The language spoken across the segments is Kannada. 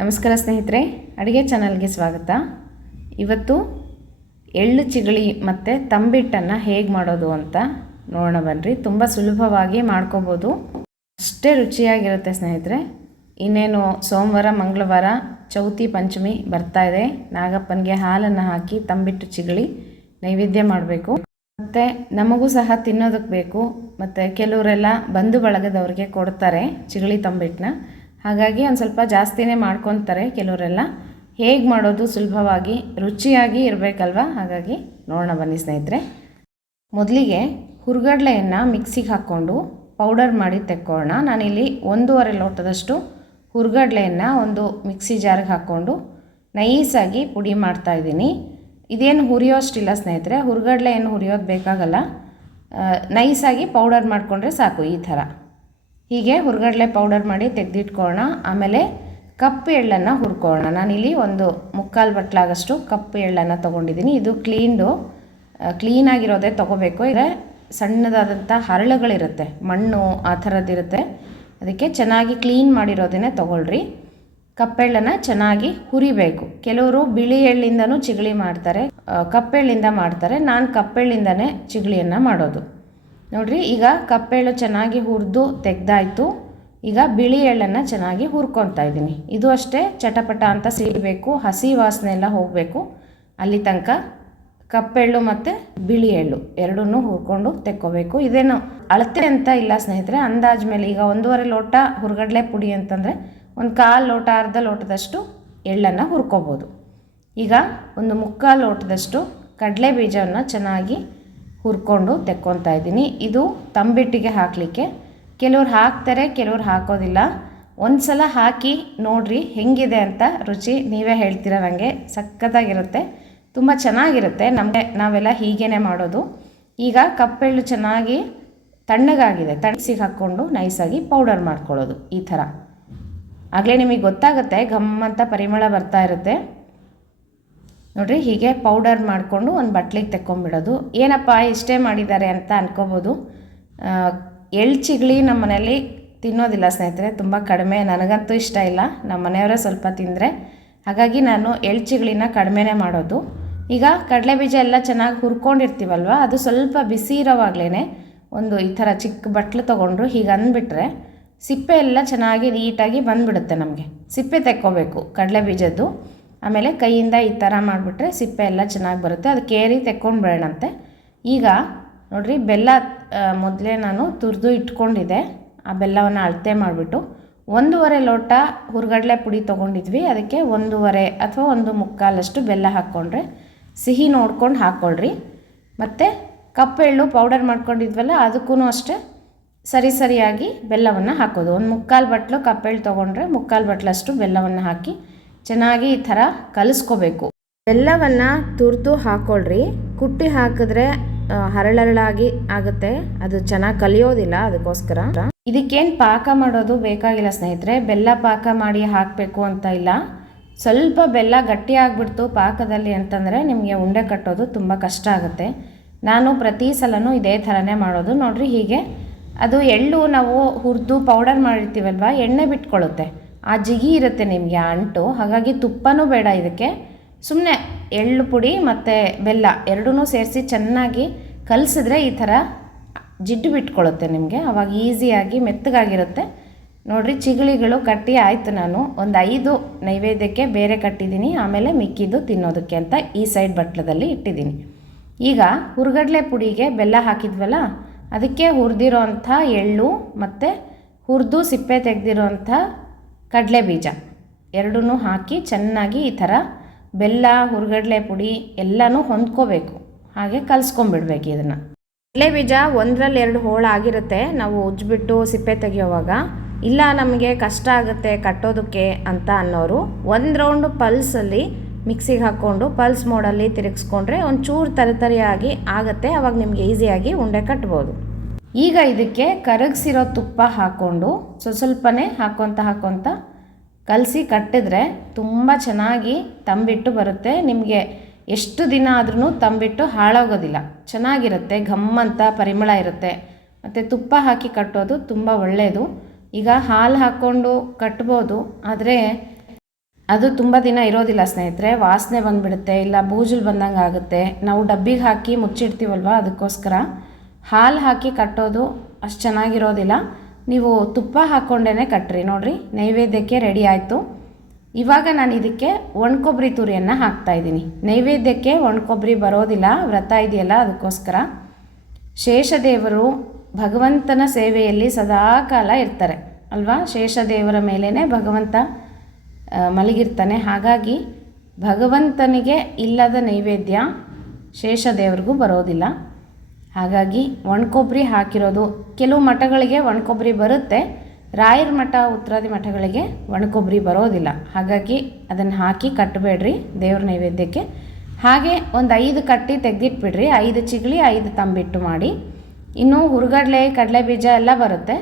ನಮಸ್ಕಾರ ಸ್ನೇಹಿತರೆ, ಅಡುಗೆ ಚಾನಲ್ಗೆ ಸ್ವಾಗತ. ಇವತ್ತು ಎಳ್ಳು ಚಿಗಳಿ ಮತ್ತು ತಂಬಿಟ್ಟನ್ನು ಹೇಗೆ ಮಾಡೋದು ಅಂತ ನೋಡೋಣ ಬನ್ನಿರಿ ತುಂಬ ಸುಲಭವಾಗಿ ಮಾಡ್ಕೋಬೋದು. ಅಷ್ಟೇ ರುಚಿಯಾಗಿರುತ್ತೆ ಸ್ನೇಹಿತರೆ. ಇನ್ನೇನು ಸೋಮವಾರ, ಮಂಗಳವಾರ ಚೌತಿ ಪಂಚಮಿ ಬರ್ತಾ ಇದೆ. ನಾಗಪ್ಪನಿಗೆ ಹಾಲನ್ನು ಹಾಕಿ ತಂಬಿಟ್ಟು ಚಿಗಳಿ ನೈವೇದ್ಯ ಮಾಡಬೇಕು. ಮತ್ತು ನಮಗೂ ಸಹ ತಿನ್ನೋದಕ್ಕೆ ಬೇಕು. ಮತ್ತು ಕೆಲವರೆಲ್ಲ ಬಂಧು ಬಳಗದವ್ರಿಗೆ ಕೊಡ್ತಾರೆ ಚಿಗಳಿ ತಂಬಿಟ್ಟನ್ನ. ಹಾಗಾಗಿ ಒಂದು ಸ್ವಲ್ಪ ಜಾಸ್ತಿನೇ ಮಾಡ್ಕೊತಾರೆ ಕೆಲವರೆಲ್ಲ. ಹೇಗೆ ಮಾಡೋದು ಸುಲಭವಾಗಿ, ರುಚಿಯಾಗಿ ಇರಬೇಕಲ್ವ? ಹಾಗಾಗಿ ನೋಡೋಣ ಬನ್ನಿ ಸ್ನೇಹಿತರೆ. ಮೊದಲಿಗೆ ಹುರ್ಗಡ್ಲೆಯನ್ನು ಮಿಕ್ಸಿಗೆ ಹಾಕ್ಕೊಂಡು ಪೌಡರ್ ಮಾಡಿ ತೆಕ್ಕೋಣ ನಾನಿಲ್ಲಿ ಒಂದೂವರೆ ಲೋಟದಷ್ಟು ಹುರ್ಗಡ್ಲೆಯನ್ನು ಒಂದು ಮಿಕ್ಸಿ ಜಾರ್ಗೆ ಹಾಕ್ಕೊಂಡು ನೈಸಾಗಿ ಪುಡಿ ಮಾಡ್ತಾಯಿದ್ದೀನಿ ಇದೇನು ಹುರಿಯೋಷ್ಟಿಲ್ಲ ಸ್ನೇಹಿತರೆ. ಹುರ್ಗಡ್ಲೆ ಏನು ಹುರಿಯೋದು ಬೇಕಾಗಲ್ಲ. ನೈಸಾಗಿ ಪೌಡರ್ ಮಾಡಿಕೊಂಡ್ರೆ ಸಾಕು ಈ ಥರ. ಹೀಗೆ ಹುರ್ಗಡಲೆ ಪೌಡರ್ ಮಾಡಿ ತೆಗೆದಿಟ್ಕೊಳ್ಳೋಣ ಆಮೇಲೆ ಕಪ್ಪು ಎಳ್ಳನ್ನು ಹುರ್ಕೊಳ್ಳೋಣ ನಾನಿಲ್ಲಿ ಒಂದು ಮುಕ್ಕಾಲು ಬಟ್ಲಾಗಷ್ಟು ಕಪ್ಪು ಎಳ್ಳನ್ನು ತೊಗೊಂಡಿದ್ದೀನಿ. ಇದು ಕ್ಲೀನ್ಡು ಕ್ಲೀನಾಗಿರೋದೇ ತೊಗೋಬೇಕು. ಈಗ ಸಣ್ಣದಾದಂಥ ಹರಳುಗಳಿರುತ್ತೆ. ಮಣ್ಣು ಆ ಥರದ್ದಿರುತ್ತೆ ಅದಕ್ಕೆ ಚೆನ್ನಾಗಿ ಕ್ಲೀನ್ ಮಾಡಿರೋದನ್ನೇ ತೊಗೊಳ್ರಿ. ಕಪ್ಪೆಳ್ಳನ್ನು ಚೆನ್ನಾಗಿ ಹುರಿಬೇಕು. ಕೆಲವರು ಬಿಳಿ ಎಳ್ಳಿಂದನೂ ಚಿಗಳಿ ಮಾಡ್ತಾರೆ. ಕಪ್ಪೆಳ್ಳಿಂದ ಮಾಡ್ತಾರೆ. ನಾನು ಕಪ್ಪೆಳ್ಳಿಂದನೇ ಚಿಗಳಿಯನ್ನು ಮಾಡೋದು. ನೋಡ್ರಿ, ಈಗ ಕಪ್ಪೆಳ್ಳು ಚೆನ್ನಾಗಿ ಹುರಿದು ತೆಗ್ದಾಯ್ತು. ಈಗ ಬಿಳಿ ಎಳ್ಳನ್ನು ಚೆನ್ನಾಗಿ ಹುರ್ಕೊತಾ ಇದ್ದೀನಿ. ಇದು ಅಷ್ಟೇ ಚಟಪಟ ಅಂತ ಸಿಗಬೇಕು ಹಸಿ ವಾಸನೆ ಎಲ್ಲ ಹೋಗಬೇಕು. ಅಲ್ಲಿ ತನಕ ಕಪ್ಪೆಳ್ಳು ಮತ್ತು ಬಿಳಿ ಎಳ್ಳು ಎರಡನ್ನೂ ಹುರ್ಕೊಂಡು ತೆಕ್ಕೋಬೇಕು. ಇದೇನು ಅಳತೆ ಅಂತ ಇಲ್ಲ ಸ್ನೇಹಿತರೆ, ಅಂದಾಜ ಮೇಲೆ ಈಗ ಒಂದೂವರೆ ಲೋಟ ಹುರ್ಗಡ್ಲೆ ಪುಡಿ ಅಂತಂದರೆ ಒಂದು ಕಾಲು ಲೋಟ, ಅರ್ಧ ಲೋಟದಷ್ಟು ಎಳ್ಳನ್ನು ಹುರ್ಕೋಬೋದು. ಈಗ ಒಂದು ಮುಕ್ಕಾಲು ಲೋಟದಷ್ಟು ಕಡಲೆ ಬೀಜವನ್ನು ಚೆನ್ನಾಗಿ ಹುರ್ಕೊಂಡು ತೆಕ್ಕೊತಾ ಇದ್ದೀನಿ. ಇದು ತಂಬಿಟ್ಟಿಗೆ ಹಾಕಲಿಕ್ಕೆ. ಕೆಲವ್ರು ಹಾಕ್ತಾರೆ, ಕೆಲವ್ರು ಹಾಕೋದಿಲ್ಲ. ಒಂದು ಸಲ ಹಾಕಿ ನೋಡ್ರಿ ಹೆಂಗಿದೆ ಅಂತ ರುಚಿ ನೀವೇ ಹೇಳ್ತೀರ ನನಗೆ ಸಖತ್ತಾಗಿರುತ್ತೆ. ತುಂಬ ಚೆನ್ನಾಗಿರುತ್ತೆ. ನಮಗೆ ನಾವೆಲ್ಲ ಹೀಗೇ ಮಾಡೋದು. ಈಗ ಕಪ್ಪೆಳ್ಳು ಚೆನ್ನಾಗಿ ತಣ್ಣಗಾಗಿದೆ. ತಣ್ಣಸಿಗೆ ಹಾಕ್ಕೊಂಡು ನೈಸಾಗಿ ಪೌಡರ್ ಮಾಡ್ಕೊಳ್ಳೋದು ಈ ಥರ. ಆಗಲೇ ನಿಮಗೆ ಗೊತ್ತಾಗುತ್ತೆ, ಘಮ್ ಪರಿಮಳ ಬರ್ತಾ ಇರುತ್ತೆ. ನೋಡ್ರಿ, ಹೀಗೆ ಪೌಡರ್ ಮಾಡಿಕೊಂಡು ಒಂದು ಬಟ್ಲಿಗೆ ತೆಕ್ಕೊಂಬಿಡೋದು. ಏನಪ್ಪ, ಇಷ್ಟೇ ಮಾಡಿದ್ದಾರೆ ಅಂತ ಅನ್ಕೋಬೋದು. ಎಳ್ಳು ಚಿಗಳಿ ನಮ್ಮ ಮನೇಲಿ ತಿನ್ನೋದಿಲ್ಲ ಸ್ನೇಹಿತರೆ, ತುಂಬ ಕಡಿಮೆ. ನನಗಂತೂ ಇಷ್ಟ ಇಲ್ಲ. ನಮ್ಮ ಮನೆಯವರೇ ಸ್ವಲ್ಪ ತಿಂದರೆ. ಹಾಗಾಗಿ ನಾನು ಚಿಗಳಿನ ಕಡಿಮೆನೇ ಮಾಡೋದು. ಈಗ ಕಡಲೆ ಬೀಜ ಎಲ್ಲ ಚೆನ್ನಾಗಿ ಹುರ್ಕೊಂಡಿರ್ತೀವಲ್ವ, ಅದು ಸ್ವಲ್ಪ ಬಿಸಿ ಇರೋವಾಗಲೇ ಒಂದು ಈ ಥರ ಚಿಕ್ಕ ಬಟ್ಲು ತೊಗೊಂಡ್ರು, ಹೀಗೆ ಅಂದ್ಬಿಟ್ರೆ ಸಿಪ್ಪೆ ಎಲ್ಲ ಚೆನ್ನಾಗಿ ನೀಟಾಗಿ ಬಂದುಬಿಡುತ್ತೆ ನಮಗೆ. ಸಿಪ್ಪೆ ತೆಕ್ಕೋಬೇಕು ಕಡಲೆ ಬೀಜದ್ದು. ಆಮೇಲೆ ಕೈಯಿಂದ ಈ ಥರ ಮಾಡಿಬಿಟ್ರೆ ಸಿಪ್ಪೆ ಎಲ್ಲ ಚೆನ್ನಾಗಿ ಬರುತ್ತೆ. ಅದು ಕೇರಿ ತೆಕ್ಕೊಂಡು ಬರೋಣಂತೆ ಈಗ ನೋಡಿರಿ, ಬೆಲ್ಲ ಮೊದಲೇ ನಾನು ತುರಿದು ಇಟ್ಕೊಂಡಿದ್ದೆ. ಆ ಬೆಲ್ಲವನ್ನು ಅಳತೆ ಮಾಡಿಬಿಟ್ಟು ಒಂದೂವರೆ ಲೋಟ ಹುರ್ಗಡ್ಲೆ ಪುಡಿ ತೊಗೊಂಡಿದ್ವಿ. ಅದಕ್ಕೆ ಒಂದೂವರೆ ಅಥವಾ ಒಂದು ಮುಕ್ಕಾಲಷ್ಟು ಬೆಲ್ಲ ಹಾಕ್ಕೊಂಡ್ರೆ ಸಿಹಿ ನೋಡ್ಕೊಂಡು ಹಾಕ್ಕೊಳ್ರಿ ಮತ್ತು ಕಪ್ಪೆಳ್ಳು ಪೌಡರ್ ಮಾಡ್ಕೊಂಡಿದ್ವಲ್ಲ ಅದಕ್ಕೂ ಅಷ್ಟೇ ಸರಿ ಸರಿಯಾಗಿ ಬೆಲ್ಲವನ್ನು ಹಾಕೋದು. ಒಂದು ಮುಕ್ಕಾಲು ಬಟ್ಲು ಕಪ್ಪೆಳ್ಳು ತೊಗೊಂಡ್ರೆ ಮುಕ್ಕಾಲು ಬಟ್ಲಷ್ಟು ಬೆಲ್ಲವನ್ನು ಹಾಕಿ ಚೆನ್ನಾಗಿ ಈ ಥರ ಕಲಿಸ್ಕೋಬೇಕು. ಬೆಲ್ಲವನ್ನು ತುರಿದು ಹಾಕ್ಕೊಳ್ರಿ ಕುಟ್ಟಿ ಹಾಕಿದ್ರೆ ಹರಳರಳಾಗಿ ಆಗುತ್ತೆ. ಅದು ಚೆನ್ನಾಗಿ ಕಲಿಯೋದಿಲ್ಲ ಅದಕ್ಕೋಸ್ಕರ. ಇದಕ್ಕೇನು ಪಾಕ ಮಾಡೋದು ಬೇಕಾಗಿಲ್ಲ ಸ್ನೇಹಿತರೆ. ಬೆಲ್ಲ ಪಾಕ ಮಾಡಿ ಹಾಕಬೇಕು ಅಂತ ಇಲ್ಲ. ಸ್ವಲ್ಪ ಬೆಲ್ಲ ಗಟ್ಟಿ ಆಗಿಬಿಡ್ತು ಪಾಕದಲ್ಲಿ ಅಂತಂದರೆ ನಿಮಗೆ ಉಂಡೆ ಕಟ್ಟೋದು ತುಂಬ ಕಷ್ಟ ಆಗುತ್ತೆ. ನಾನು ಪ್ರತಿ ಸಲನೂ ಇದೇ ಥರನೇ ಮಾಡೋದು. ನೋಡಿರಿ ಹೀಗೆ. ಅದು ಎಳ್ಳು ನಾವು ಹುರಿದು ಪೌಡರ್ ಮಾಡಿರ್ತೀವಲ್ವ? ಎಣ್ಣೆ ಬಿಟ್ಕೊಳ್ಳುತ್ತೆ ಆ ಜಿಗಿ ಇರುತ್ತೆ ನಿಮಗೆ ಆ ಅಂಟು. ಹಾಗಾಗಿ ತುಪ್ಪನೂ ಬೇಡ ಇದಕ್ಕೆ. ಸುಮ್ಮನೆ ಎಳ್ಳು ಪುಡಿ ಮತ್ತು ಬೆಲ್ಲ ಎರಡೂ ಸೇರಿಸಿ ಚೆನ್ನಾಗಿ ಕಲಸಿದ್ರೆ ಈ ಥರ ಜಿಡ್ಡು ಬಿಟ್ಕೊಳ್ಳುತ್ತೆ ನಿಮಗೆ. ಅವಾಗ ಈಸಿಯಾಗಿ ಮೆತ್ತಗಾಗಿರುತ್ತೆ. ನೋಡಿರಿ ಚಿಗಳಿಗಳು ಕಟ್ಟಿ ಆಯಿತು ನಾನು. ಒಂದು ಐದು ನೈವೇದ್ಯಕ್ಕೆ ಬೇರೆ ಕಟ್ಟಿದ್ದೀನಿ. ಆಮೇಲೆ ಮಿಕ್ಕಿದ್ದು ತಿನ್ನೋದಕ್ಕೆ ಅಂತ ಈ ಸೈಡ್ ಬಟ್ಲದಲ್ಲಿ ಇಟ್ಟಿದ್ದೀನಿ. ಈಗ ಹುರ್ಗಡ್ಲೆ ಪುಡಿಗೆ ಬೆಲ್ಲ ಹಾಕಿದ್ವಲ್ಲ, ಅದಕ್ಕೆ ಹುರಿದಿರೋ ಎಳ್ಳು ಮತ್ತು ಹುರಿದು ಸಿಪ್ಪೆ ತೆಗೆದಿರೋಂಥ ಕಡಲೆ ಬೀಜ. ಎರಡೂ ಹಾಕಿ ಚೆನ್ನಾಗಿ ಈ ಥರ ಬೆಲ್ಲ, ಹುರ್ಗಡ್ಲೆ ಪುಡಿ ಎಲ್ಲನೂ ಹೊಂದ್ಕೋಬೇಕು. ಹಾಗೆ ಕಲಿಸ್ಕೊಂಬಿಡ್ಬೇಕು ಇದನ್ನು. ಕಡಲೆ ಬೀಜ ಒಂದರಲ್ಲಿ ಎರಡು ಹೋಳು ಆಗಿರುತ್ತೆ. ನಾವು ಉಜ್ಜಿಬಿಟ್ಟು ಸಿಪ್ಪೆ ತೆಗೆಯೋವಾಗ. ಇಲ್ಲ ನಮಗೆ ಕಷ್ಟ ಆಗುತ್ತೆ ಕಟ್ಟೋದಕ್ಕೆ ಅಂತ ಅನ್ನೋರು ಒಂದು ರೌಂಡು ಪಲ್ಸಲ್ಲಿ ಮಿಕ್ಸಿಗೆ ಹಾಕ್ಕೊಂಡು ಪಲ್ಸ್ ಮೋಡಲ್ಲಿ ತಿರುಗಿಸ್ಕೊಂಡ್ರೆ ಒಂಚೂರು ತರತರಿಯಾಗಿ ಆಗುತ್ತೆ. ಅವಾಗ ನಿಮಗೆ ಈಸಿಯಾಗಿ ಉಂಡೆ ಕಟ್ಬೋದು. ಈಗ ಇದಕ್ಕೆ ಕರಗಿಸಿರೋ ತುಪ್ಪ ಹಾಕ್ಕೊಂಡು ಸ್ವಲ್ಪ ಸ್ವಲ್ಪನೇ ಹಾಕ್ಕೊತ ಹಾಕ್ಕೊತ ಕಲಸಿ ಕಟ್ಟಿದ್ರೆ ತುಂಬ ಚೆನ್ನಾಗಿ ತಂಬಿಟ್ಟು ಬರುತ್ತೆ. ನಿಮಗೆ ಎಷ್ಟು ದಿನ ಆದ್ರೂ ತಂಬಿಟ್ಟು ಹಾಳಾಗೋದಿಲ್ಲ. ಚೆನ್ನಾಗಿರುತ್ತೆ, ಘಮ್ಮಂತ ಪರಿಮಳ ಇರುತ್ತೆ. ಮತ್ತು ತುಪ್ಪ ಹಾಕಿ ಕಟ್ಟೋದು ತುಂಬ ಒಳ್ಳೆಯದು ಈಗ ಹಾಲು ಹಾಕ್ಕೊಂಡು ಕಟ್ಬೋದು, ಆದರೆ ಅದು ತುಂಬ ದಿನ ಇರೋದಿಲ್ಲ ಸ್ನೇಹಿತರೆ. ವಾಸನೆ ಬಂದುಬಿಡುತ್ತೆ, ಇಲ್ಲ ಬೂಜಲ್ ಬಂದಂಗೆ ಆಗುತ್ತೆ ನಾವು ಡಬ್ಬಿಗೆ ಹಾಕಿ ಮುಚ್ಚಿಡ್ತೀವಲ್ವ ಅದಕ್ಕೋಸ್ಕರ. ಹಾಲು ಹಾಕಿ ಕಟ್ಟೋದು ಅಷ್ಟು ಚೆನ್ನಾಗಿರೋದಿಲ್ಲ. ನೀವು ತುಪ್ಪ ಹಾಕ್ಕೊಂಡೇ ಕಟ್ಟ್ರಿ ನೋಡಿರಿ, ನೈವೇದ್ಯಕ್ಕೆ ರೆಡಿ ಆಯಿತು. ಇವಾಗ ನಾನು ಇದಕ್ಕೆ ಒಣಕೊಬ್ಬರಿ ತುರಿಯನ್ನು ಹಾಕ್ತಾಯಿದ್ದೀನಿ ನೈವೇದ್ಯಕ್ಕೆ ಒಣಕೊಬ್ಬರಿ ಬರೋದಿಲ್ಲ, ವ್ರತ ಇದೆಯಲ್ಲ ಅದಕ್ಕೋಸ್ಕರ. ಶೇಷದೇವರು ಭಗವಂತನ ಸೇವೆಯಲ್ಲಿ ಸದಾಕಾಲ ಇರ್ತಾರೆ, ಅಲ್ವಾ? ಶೇಷದೇವರ ಮೇಲೇ ಭಗವಂತ ಮಲಗಿರ್ತಾನೆ. ಹಾಗಾಗಿ ಭಗವಂತನಿಗೆ ಇಲ್ಲದ ನೈವೇದ್ಯ ಶೇಷದೇವ್ರಿಗೂ ಬರೋದಿಲ್ಲ. ಹಾಗಾಗಿ ಒಣಕೊಬ್ಬರಿ ಹಾಕಿರೋದು. ಕೆಲವು ಮಠಗಳಿಗೆ ಒಣಕೊಬ್ಬರಿ ಬರುತ್ತೆ. ರಾಯರ ಮಠ, ಉತ್ತರಾದಿ ಮಠಗಳಿಗೆ ಒಣಕೊಬ್ಬರಿ ಬರೋದಿಲ್ಲ. ಹಾಗಾಗಿ ಅದನ್ನು ಹಾಕಿ ಕಟ್ಟಬೇಡ್ರಿ ದೇವ್ರ ನೈವೇದ್ಯಕ್ಕೆ. ಹಾಗೆ ಒಂದು ಐದು ಕಟ್ಟಿ ತೆಗೆದಿಟ್ಬಿಡ್ರಿ. ಐದು ಚಿಗಳಿ, ಐದು ತಂಬಿಟ್ಟು ಮಾಡಿ. ಇನ್ನು ಹುರುಗಡ್ಲೆ ಕಡಲೆ ಬೀಜ ಎಲ್ಲ ಬರುತ್ತೆ.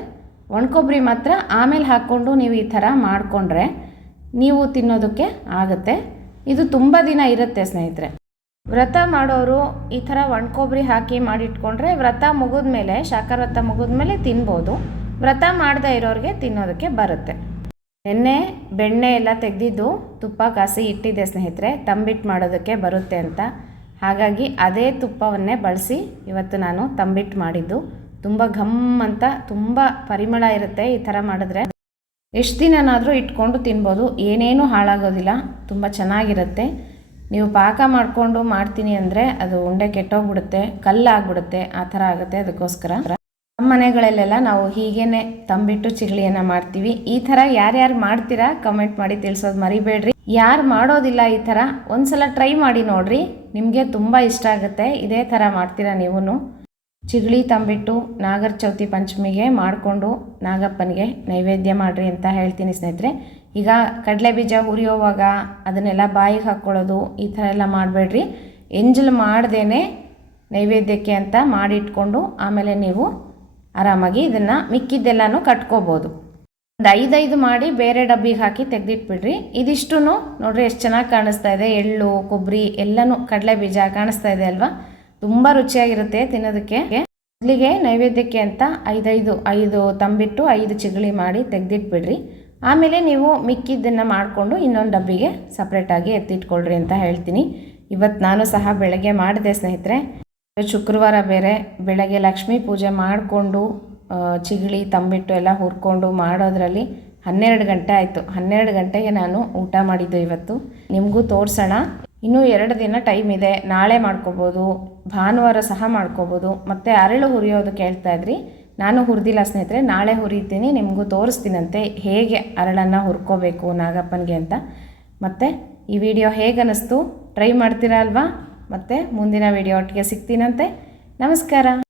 ಒಣಕೊಬ್ಬರಿ ಮಾತ್ರ ಆಮೇಲೆ ಹಾಕ್ಕೊಂಡು ನೀವು ಈ ಥರ ಮಾಡಿಕೊಂಡ್ರೆ ನೀವು ತಿನ್ನೋದಕ್ಕೆ ಆಗುತ್ತೆ. ಇದು ತುಂಬ ದಿನ ಇರುತ್ತೆ ಸ್ನೇಹಿತರೆ. ವ್ರತ ಮಾಡೋರು ಈ ಥರ ಒಣಕೊಬ್ಬರಿ ಹಾಕಿ ಮಾಡಿಟ್ಕೊಂಡ್ರೆ ವ್ರತ ಮುಗಿದ್ಮೇಲೆ ಶಾಖ ವ್ರತ ಮುಗಿದ್ಮೇಲೆ ತಿನ್ಬೋದು. ವ್ರತ ಮಾಡದೇ ಇರೋರಿಗೆ ತಿನ್ನೋದಕ್ಕೆ ಬರುತ್ತೆ. ಎಣ್ಣೆ, ಬೆಣ್ಣೆ ಎಲ್ಲ ತೆಗೆದಿದ್ದು ತುಪ್ಪ, ಕಾಸಿ ಇಟ್ಟಿದ್ದೆ ಸ್ನೇಹಿತರೆ ತಂಬಿಟ್ಟು ಮಾಡೋದಕ್ಕೆ ಬರುತ್ತೆ ಅಂತ. ಹಾಗಾಗಿ ಅದೇ ತುಪ್ಪವನ್ನೇ ಬಳಸಿ ಇವತ್ತು ನಾನು ತಂಬಿಟ್ಟು ಮಾಡಿದ್ದು. ತುಂಬ ಘಮ್ ಅಂತ, ತುಂಬ ಪರಿಮಳ ಇರುತ್ತೆ ಈ ಥರ ಮಾಡಿದ್ರೆ. ಎಷ್ಟು ದಿನನಾದರೂ ಇಟ್ಕೊಂಡು ತಿನ್ಬೋದು. ಏನೇನೂ ಹಾಳಾಗೋದಿಲ್ಲ. ತುಂಬ ಚೆನ್ನಾಗಿರುತ್ತೆ. ನೀವು ಪಾಕ ಮಾಡಿಕೊಂಡು ಮಾಡ್ತೀನಿ ಅಂದರೆ ಅದು ಉಂಡೆ ಕೆಟ್ಟೋಗ್ಬಿಡುತ್ತೆ, ಕಲ್ಲಾಗ್ಬಿಡುತ್ತೆ, ಆ ಥರ ಆಗುತ್ತೆ ಅದಕ್ಕೋಸ್ಕರ. ನಮ್ಮ ಮನೆಗಳಲ್ಲೆಲ್ಲ ನಾವು ಹೀಗೇನೆ ತಂಬಿಟ್ಟು ಚಿಗಳಿಯನ್ನು ಮಾಡ್ತೀವಿ. ಈ ಥರ ಯಾರ್ಯಾರು ಮಾಡ್ತೀರಾ ಕಮೆಂಟ್ ಮಾಡಿ ತಿಳಿಸೋದು ಮರಿಬೇಡ್ರಿ. ಯಾರು ಮಾಡೋದಿಲ್ಲ ಈ ಥರ, ಒಂದ್ಸಲ ಟ್ರೈ ಮಾಡಿ ನೋಡ್ರಿ, ನಿಮಗೆ ತುಂಬ ಇಷ್ಟ ಆಗುತ್ತೆ. ಇದೇ ಥರ ಮಾಡ್ತೀರಾ ನೀವು ಚಿಗಳಿ ತಂಬಿಟ್ಟು ನಾಗರ ಚೌತಿ ಪಂಚಮಿಗೆ ಮಾಡಿಕೊಂಡು ನಾಗಪ್ಪನಿಗೆ ನೈವೇದ್ಯ ಮಾಡಿರಿ ಅಂತ ಹೇಳ್ತೀನಿ ಸ್ನೇಹಿತರೆ. ಈಗ ಕಡಲೆ ಬೀಜ ಹುರಿಯೋವಾಗ ಅದನ್ನೆಲ್ಲ ಬಾಯಿಗೆ ಹಾಕ್ಕೊಳ್ಳೋದು ಈ ಥರ ಎಲ್ಲ ಮಾಡಬೇಡ್ರಿ. ಎಂಜಲು ಮಾಡ್ದೇ ನೈವೇದ್ಯಕ್ಕೆ ಅಂತ ಮಾಡಿಟ್ಕೊಂಡು ಆಮೇಲೆ ನೀವು ಆರಾಮಾಗಿ ಇದನ್ನು ಮಿಕ್ಕಿದ್ದೆಲ್ಲನೂ ಕಟ್ಕೋಬೋದು. ಒಂದು ಐದೈದು ಮಾಡಿ ಬೇರೆ ಡಬ್ಬಿಗೆ ಹಾಕಿ ತೆಗೆದಿಟ್ಬಿಡ್ರಿ. ಇದಿಷ್ಟು ನೋಡ್ರಿ ಎಷ್ಟು ಚೆನ್ನಾಗಿ ಕಾಣಿಸ್ತಾ ಇದೆ. ಎಳ್ಳು ಕೊಬ್ಬರಿ ಎಲ್ಲನೂ ಕಡಲೆ ಬೀಜ ಕಾಣಿಸ್ತಾ ಇದೆ ಅಲ್ವಾ? ತುಂಬ ರುಚಿಯಾಗಿರುತ್ತೆ ತಿನ್ನೋದಕ್ಕೆ. ಮೊದಲಿಗೆ ನೈವೇದ್ಯಕ್ಕೆ ಅಂತ ಐದೈದು, ಐದು ತಂಬಿಟ್ಟು ಐದು ಚಿಗಳಿ ಮಾಡಿ ತೆಗೆದಿಟ್ಬಿಡ್ರಿ. ಆಮೇಲೆ ನೀವು ಮಿಕ್ಕಿದ್ದನ್ನು ಮಾಡಿಕೊಂಡು ಇನ್ನೊಂದು ಡಬ್ಬಿಗೆ ಸಪ್ರೇಟಾಗಿ ಎತ್ತಿಟ್ಕೊಳ್ರಿ ಅಂತ ಹೇಳ್ತೀನಿ. ಇವತ್ತು ನಾನು ಸಹ ಬೆಳಗ್ಗೆ ಮಾಡಿದೆ ಸ್ನೇಹಿತರೆ. ಶುಕ್ರವಾರ ಬೇರೆ, ಬೆಳಗ್ಗೆ ಲಕ್ಷ್ಮೀ ಪೂಜೆ ಮಾಡಿಕೊಂಡು ಚಿಗಳಿ, ತಂಬಿಟ್ಟು ಎಲ್ಲ ಹುರ್ಕೊಂಡು ಮಾಡೋದ್ರಲ್ಲಿ ಹನ್ನೆರಡು ಗಂಟೆ ಆಯಿತು. ಹನ್ನೆರಡು ಗಂಟೆಗೆ ನಾನು ಊಟ ಮಾಡಿದ್ದು ಇವತ್ತು. ನಿಮಗೂ ತೋರಿಸೋಣ. ಇನ್ನೂ ಎರಡು ದಿನ ಟೈಮ್ ಇದೆ. ನಾಳೆ ಮಾಡ್ಕೋಬೋದು, ಭಾನುವಾರ ಸಹ ಮಾಡ್ಕೋಬೋದು. ಮತ್ತು ಅರಳು ಹುರಿಯೋದು ಕೇಳ್ತಾ ಇದ್ರಿ. ನಾನು ಹುರಿದಿಲ್ಲ ಸ್ನೇಹಿತರೆ, ನಾಳೆ ಹುರಿತೀನಿ, ನಿಮಗೂ ತೋರಿಸ್ತೀನಂತೆ ಹೇಗೆ ಅರಳನ್ನು ಹುರ್ಕೋಬೇಕು ನಾಗಪ್ಪನಿಗೆ ಅಂತ. ಮತ್ತು ಈ ವಿಡಿಯೋ ಹೇಗೆ ಅನ್ನಿಸ್ತು ಟ್ರೈ ಮಾಡ್ತೀರಾ ಅಲ್ವಾ? ಮತ್ತು ಮುಂದಿನ ವಿಡಿಯೋ ಒಟ್ಟಿಗೆ ಸಿಗ್ತೀನಂತೆ. ನಮಸ್ಕಾರ.